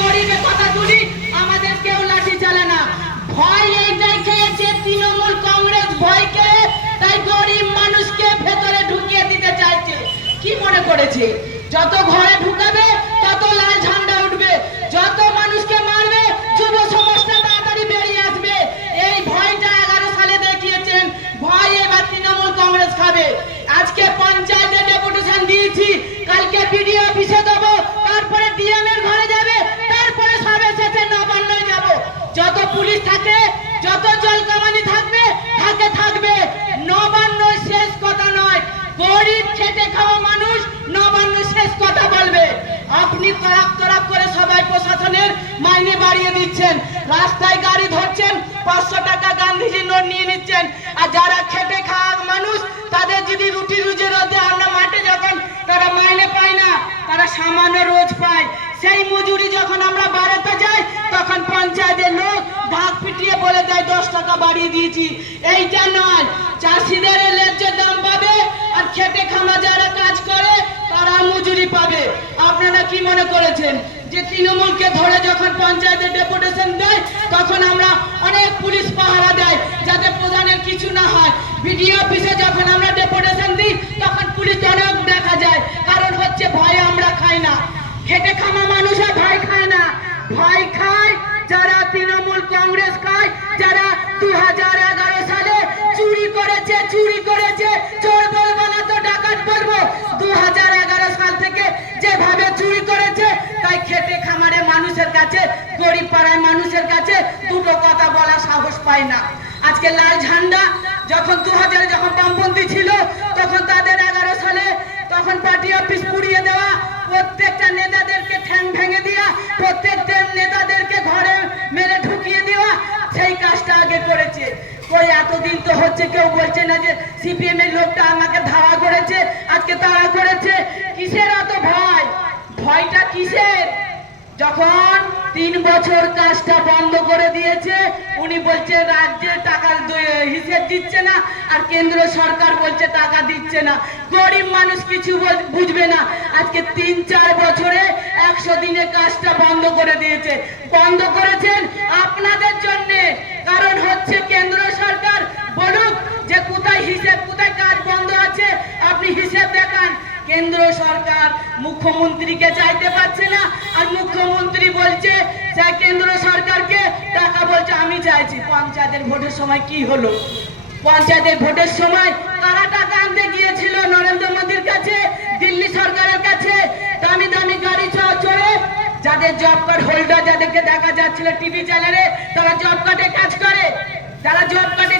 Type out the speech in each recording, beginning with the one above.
গরিবের কথা তুলি, আমাদের কেউ লাঠি চালে না। ভয় খেয়েছে তৃণমূল কংগ্রেস ভয়কে, তাই গরিব মানুষকে ভেতরে ঢুকিয়ে দিতে চাইছে। কি মনে করেছে? যত ঘরে ঢুকাবে খাবে আজকে পঞ্চায়েতে ডেপুটেশন দিয়েছি। কালকে বিডিও অফিসে দেবো। তারপরে ডিএম এর ঘরে যাবে। তারপরে সবে শেষে নবান্নয় যাব। যত পুলিশ থাকে, যত জল কামানি থাকবে, থাকে থাকবে। নবান্ন শেষ কথা নয়। গরিব খেটে খাওয়া মানুষ নবান্ন শেষ কথা বলবে আপনি তরাক তরাক করে সবাই প্রশাসনের মাইনে বাড়িয়ে দিচ্ছেন। রাস্তায় গাড়ি ধরছেন, পাঁচশো টাকা গান্ধীজির নোট নিয়ে নিচ্ছেন। আর যারা খেটে খাওয়া মানুষ, তাদের যদি রুটি রুজি রোদে আমরা মাঠে যখন তারা মাইনে পায় না, তারা সামান্য রোজ পায়। সেই মজুরি যখন আমরা বাড়াতে যাই, তখন পঞ্চায়েতের লোক ঢাক পিটিয়ে বলে দেয়, দশ টাকা বাড়িয়ে দিয়েছি। এইটা নয়, চাষিদের ন্যায্য দাম পাবে খেটে খামা যারা কাজ করে, তারা মজুরি পাবে। আপনারা কি মনে করেছেন যে তৃণমূলকে ধরে যখন পঞ্চায়েতের ডেপুটেশন দেয়, তখন আমরা অনেক পুলিশ পাহারা দেয় যাতে প্রধানের কিছু না হয়? বিডিও অফিসে যখন আমরা ডেপুটেশন দিই, তখন পুলিশ অনেক দেখা যায়। কারণ হচ্ছে ভয়ে আমরা খাই না। খেটে খামা মানুষের ভয় খায় না। ভয় খায় যারা তৃণমূল কংগ্রেস খায়, যারা দু সালে চুরি করেছে চুরি করেছে, চোর পায় না। আজকে লাল ঝান্ডা, যখন দু হাজারে যখন বামপন্থী ছিল, তখন তাদের এগারো সালে তখন পার্টি অফিস পুড়িয়ে দেওয়া, প্রত্যেকটা নেতাদেরকে ঠ্যাং ভেঙে দেওয়া প্রত্যেকটা নেতাদেরকে ঘরে মেরে ঢুকিয়ে দেওয়া, সেই কাজটা আগে করেছে। ওই এতদিন তো হচ্ছে কেউ বলছে না যে সিপিএম এর লোকটা আমাকে ধাওয়া করেছে, আজকে তাড়া করেছে। কিসের অত ভয়? ভয়টা কিসের? যখন তিন বছর কাজটা দিয়েছে উনি বলছে, রাজ্যে টাকা হিসেব দিচ্ছে না, আর কেন্দ্র সরকার বলছে টাকা দিচ্ছে না। গরিব মানুষ কিছু বুঝবে না। আজকে তিন চার বছরে একশো দিনে কাজটা বন্ধ করে দিয়েছে। বন্ধ করেছেন আপনাদের জন্য। কারণ হচ্ছে কেন্দ্র সরকার বলুক যে কোথায় হিসেব, কোথায় কাজ বন্ধ আছে, আপনি হিসেব দেখান। কেন্দ্র সরকার মুখ্যমন্ত্রীকে চাইতে পারছে না। আর মুখ্যমন্ত্রী বলছে কেন্দ্র সরকারকে টাকা বলছে, আমি চাইছি। পঞ্চায়েতের ভোটের সময় কি হলো? পঞ্চায়েতের ভোটের সময় কারা টাকা আনতে গিয়েছিল নরেন্দ্র মোদীর কাছে, দিল্লি সরকারের কাছে? দামি দামি গাড়ি চড়ে যাদের জব কার্ড হোল্ডার যাদেরকে দেখা যাচ্ছিল টিভি চ্যানেলে তারা জব কার্ডে কাজ করে। তারা জব কার্ডে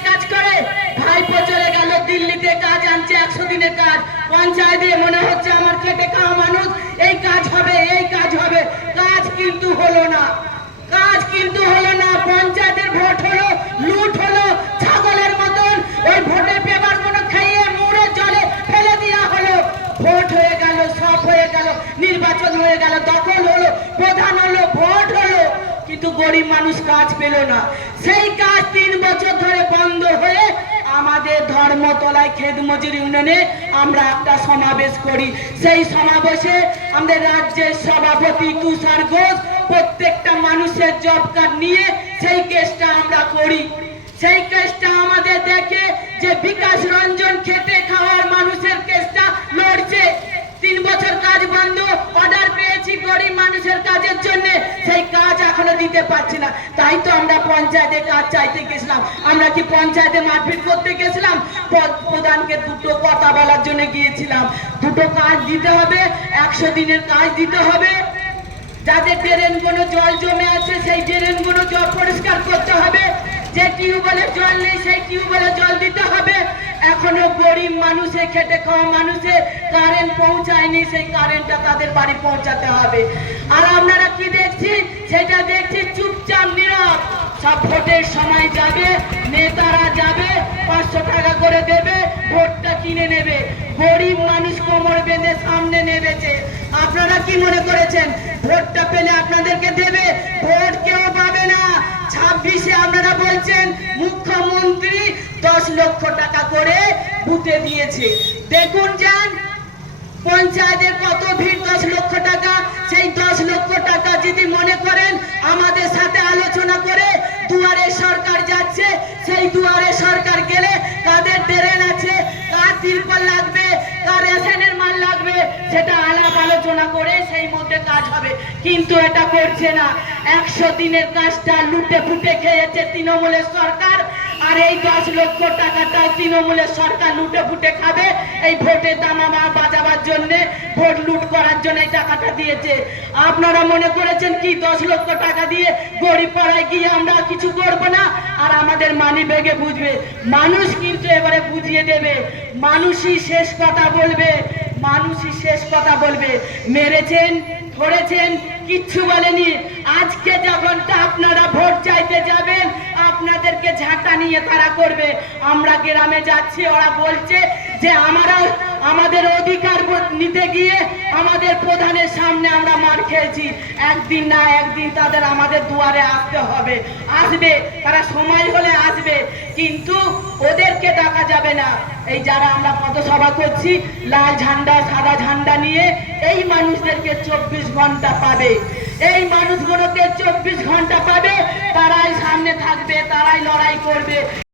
ভাইপো চলে গেল, দিল্লিতে কাজ আনছে, একশো দিনের কাজ। পঞ্চায়েতে মনে হচ্ছে আমার খেটে খাওয়া মানুষ। এই কাজ হবে, এই কাজ হবে। কাজ কিন্তু হলো না। কাজ কিন্তু হলো না। পঞ্চায়েতের ভোট হলো, লুট হলো, ছাগলের মতন। ওই ভোটের পেপারগুলো খাইয়ে মুড়ে, জলে ফেলে দেওয়া হলো। ভোট হয়ে গেল, সব হয়ে গেল, নির্বাচন হয়ে গেল, দখল হলো, প্রধান হলো, ভোট হলো। কিন্তু গরিব মানুষ কাজ পেল না। সেই কাজ তিন বছর ধরে আমাদের ধর্মতলায় খেদ মজুরি ইউনিয়নে আমরা একটা সমাবেশ করি। সেই সমাবেশে আমাদের রাজ্যের সভাপতি তুষার ঘোষ প্রত্যেকটা মানুষের জব কার্ড নিয়ে সেই কেসটা আমরা করি। সেই কেসটা আমাদের দেখে যে বিকাশ রঞ্জন খেতে খাওয়ার মানুষের কেসটা লড়ছে। তিন বছর কাজ বন্ধ অর্ডার পেয়েছি গরিব মানুষের কাজের জন্য। দিতে পারছি না। তাই তো আমরা পঞ্চায়েতে কাজ চাইতে গেছিলাম। আমরা কি পঞ্চায়েতে মারপিট করতে গেছিলাম? প্রধানকে দুটো কথা বলার জন্য গিয়েছিলাম। দুটো কাজ দিতে হবে, একশো দিনের কাজ দিতে হবে। যাদের ড্রেনগুলো জল জমে আছে, সেই ড্রেনগুলো জল পরিষ্কার করতে হবে। যে টিউবওয়েলের জল নেই, সেই টিউবওয়েলে জল দিতে হবে। এখনও গরিব মানুষে, খেটে খাওয়া মানুষে কারেন্ট পৌঁছায়নি, সেই কারেন্টটা তাদের বাড়ি পৌঁছাতে হবে। আর আপনারা কি দেখছি সেটা দেখছি চুপচাপ নীরব। সব ভোটের সময় যাবে, নেতারা যাবে, পাঁচশো টাকা করে দেবে, ভোটটা কিনে নেবে। গরিব মানুষ কোমর বেঁধে সামনে নেমেছে। আপনারা কি মনে করেছেন? ভোটটা পেলে আপনাদেরকে দেবে, ভোট কেউ ছাব্বিশ আপনারা বলছেন, মুখ্যমন্ত্রী দশ লক্ষ টাকা করে বুথে দিয়েছে। দেখুন যান, পঞ্চায়েতের কত ভিড়, দশ লক্ষ টাকা। সেই দশ লক্ষ টাকা যদি মনে করেন, আমাদের সাথে আলোচনা করে দুয়ারে সরকার যাচ্ছে, সেই দুয়ারে সরকার গেলে কাদের ট্রেন আছে, কার তিরপল লাগবে, কার রেশনের মাল লাগবে, সেটা আলাপ আলোচনা করে সেই মধ্যে কাজ হবে। কিন্তু এটা করছে না। একশো দিনের কাজটা লুটে ফুটে খেয়েছে তৃণমূলের সরকার। আর এই দশ লক্ষ টাকাটাও তৃণমূলের সরকার লুটে ফুটে খাবে। এই ভোটের দামামা বাজাবার জন্য ভোট লুট করার জন্য এই টাকাটা দিয়েছে। আপনারা মনে করেছেন কি দশ লক্ষ টাকা দিয়ে গরিব পাড়ায় গিয়ে আমরা কিছু করব না? আর আমাদের মানি বেগে বুঝবে। মানুষ কিন্তু এবারে বুঝিয়ে দেবে। মানুষই শেষ কথা বলবে। মানুষই শেষ কথা বলবে। মেরেছেন, ধরেছেন কিচ্ছু বলেনি। আজকে যখনটা আপনারা ভোট চাইতে যাবেন, আপনাদেরকে ঝাঁটা নিয়ে তারা করবে। আমরা গ্রামে যাচ্ছি, ওরা বলছে যে আমরা আমাদের অধিকার নিতে গিয়ে আমাদের প্রধানের সামনে আমরা মার খেয়েছি। একদিন না একদিন তাদের আমাদের দুয়ারে আসতে হবে। আসবে, তারা সময় হলে আসবে, কিন্তু ওদেরকে ডাকা যাবে না। এই যারা আমরা পথসভা করছি, লাল ঝান্ডা, সাদা ঝান্ডা নিয়ে এই মানুষদেরকে চব্বিশ ঘণ্টা পাবে। এই মানুষগুলোকে চব্বিশ ঘণ্টা পাবে, তারাই সামনে থাকবে, তারাই লড়াই করবে।